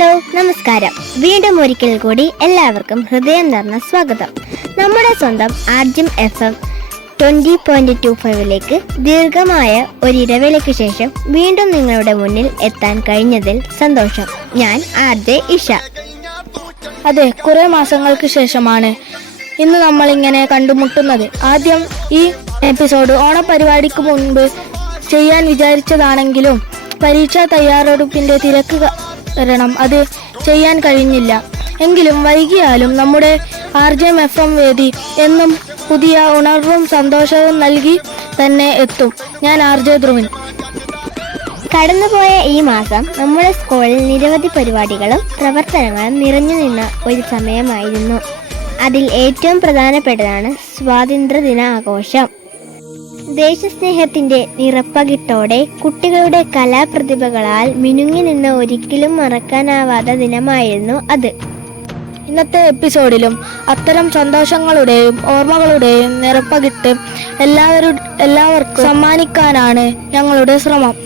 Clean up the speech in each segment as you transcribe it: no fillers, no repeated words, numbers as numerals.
Hello, നമസ്കാരം. വീണ്ടും ഒരിക്കൽ കൂടി എല്ലാവർക്കും ഹൃദയം നിറഞ്ഞ സ്വാഗതം. നമ്മുടെ സ്വന്തം ആർജിം FM 20.25 ദീർഘമായ ഒരിടവേളയ്ക്ക് ശേഷം വീണ്ടും നിങ്ങളുടെ മുന്നിൽ എത്താൻ കഴിഞ്ഞതിൽ സന്തോഷം. ഞാൻ RJ ഇഷ. അതെ, കുറെ മാസങ്ങൾക്ക് ശേഷമാണ് ഇന്ന് നമ്മളിങ്ങനെ കണ്ടുമുട്ടുന്നത്. ആദ്യം ഈ എപ്പിസോഡ് ഓണപരിപാടിക്ക് മുൻപ് ചെയ്യാൻ വിചാരിച്ചതാണെങ്കിലും പരീക്ഷാ തയ്യാറെടുപ്പിന്റെ തിരക്ക് കാരണം അത് ചെയ്യാൻ കഴിഞ്ഞില്ല. എങ്കിലും വൈകിയാലും നമ്മുടെ RJM FM വേദി എന്നും പുതിയ ഉണർവും സന്തോഷവും നൽകി തന്നെ എത്തും. ഞാൻ RJ ധ്രുവൻ. കടന്നുപോയ ഈ മാസം നമ്മുടെ സ്കൂളിൽ നിരവധി പരിപാടികളും പ്രവർത്തനങ്ങളും നിറഞ്ഞു നിന്ന ഒരു സമയമായിരുന്നു. അതിൽ ഏറ്റവും പ്രധാനപ്പെട്ടതാണ് സ്വാതന്ത്ര്യദിന ആഘോഷം. ദേശസ്നേഹത്തിന്റെ നിറപ്പകിട്ടോടെ കുട്ടികളുടെ കലാപ്രതിഭകളാൽ മിനുങ്ങി നിന്ന ഒരിക്കലും മറക്കാനാവാത്ത ദിനമായിരുന്നു അത്. ഇന്നത്തെ എപ്പിസോഡിലും അത്തരം സന്തോഷങ്ങളുടെയും ഓർമ്മകളുടെയും നിറപ്പകിട്ട് എല്ലാവർക്കും സമ്മാനിക്കാനാണ് ഞങ്ങളുടെ ശ്രമം.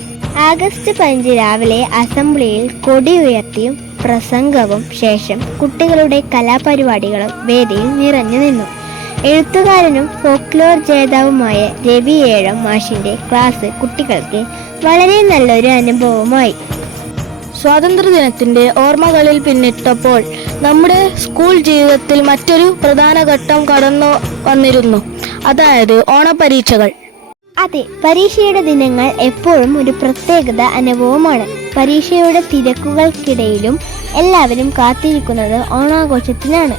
ആഗസ്റ്റ് 5 രാവിലെ അസംബ്ലിയിൽ കൊടി ഉയർത്തിയും പ്രസംഗവും ശേഷം കുട്ടികളുടെ കലാപരിപാടികളും വേദിയിൽ നിറഞ്ഞു നിന്നു. എഴുത്തുകാരനും ഫോക്ലോർ ജേതാവുമായ രവി ഏഴം മാഷിന്റെ ക്ലാസ് കുട്ടികൾക്ക് വളരെ നല്ലൊരു അനുഭവമായി. സ്വാതന്ത്ര്യദിനത്തിന്റെ ഓർമ്മകളിൽ പിന്നിട്ടപ്പോൾ നമ്മുടെ സ്കൂൾ ജീവിതത്തിൽ മറ്റൊരു പ്രധാന ഘട്ടം കടന്നു വന്നിരുന്നു. അതായത് ഓണപരീക്ഷകൾ. അതെ, പരീക്ഷയുടെ ദിനങ്ങൾ എപ്പോഴും ഒരു പ്രത്യേകത അനുഭവമാണ്. പരീക്ഷയുടെ തിരക്കുകൾക്കിടയിലും എല്ലാവരും കാത്തിരിക്കുന്നത് ഓണാഘോഷത്തിനാണ്.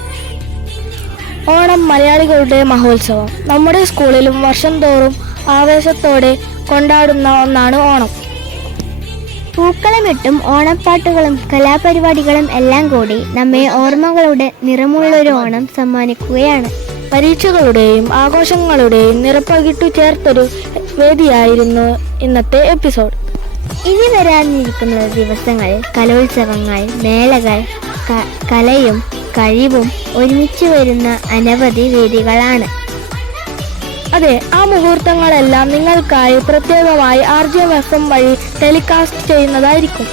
ഓണം മലയാളികളുടെ മഹോത്സവം. നമ്മുടെ സ്കൂളിലും വർഷം തോറും ആവേശത്തോടെ കൊണ്ടാടുന്ന ഒന്നാണ് ഓണം. പൂക്കളമിട്ടും ഓണപ്പാട്ടുകളും കലാപരിപാടികളും എല്ലാം കൂടി നമ്മെ ഓർമ്മകളുടെ നിറമുള്ളൊരു ഓണം സമ്മാനിക്കുകയാണ്. പരീക്ഷകളുടെയും ആഘോഷങ്ങളുടെയും നിറപ്പകിട്ടു ചേർത്തൊരു വേദിയായിരുന്നു ഇന്നത്തെ എപ്പിസോഡ്. ഇനി വരാനിരിക്കുന്ന ദിവസങ്ങളിൽ കലോത്സവങ്ങൾ, മേളകൾ, കലയും കഴിവും ഒരുമിച്ച് വരുന്ന അനവധി വേദികളാണ്. അതെ, ആ മുഹൂർത്തങ്ങളെല്ലാം നിങ്ങൾക്കായി പ്രത്യേകമായി RJM FM വഴി ടെലികാസ്റ്റ് ചെയ്യുന്നതായിരിക്കും.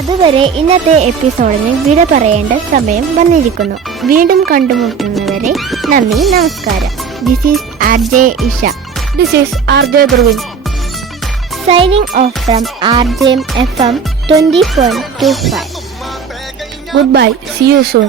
അതുവരെ ഇന്നത്തെ എപ്പിസോഡിന് വിട പറയേണ്ട സമയം വന്നിരിക്കുന്നു. വീണ്ടും കണ്ടുമുട്ടുന്നവരെ നന്ദി, നമസ്കാരം. This is RJ Isha. This is RJ Dhruvan. Signing off from RJM FM 20.25. Goodbye. See you soon.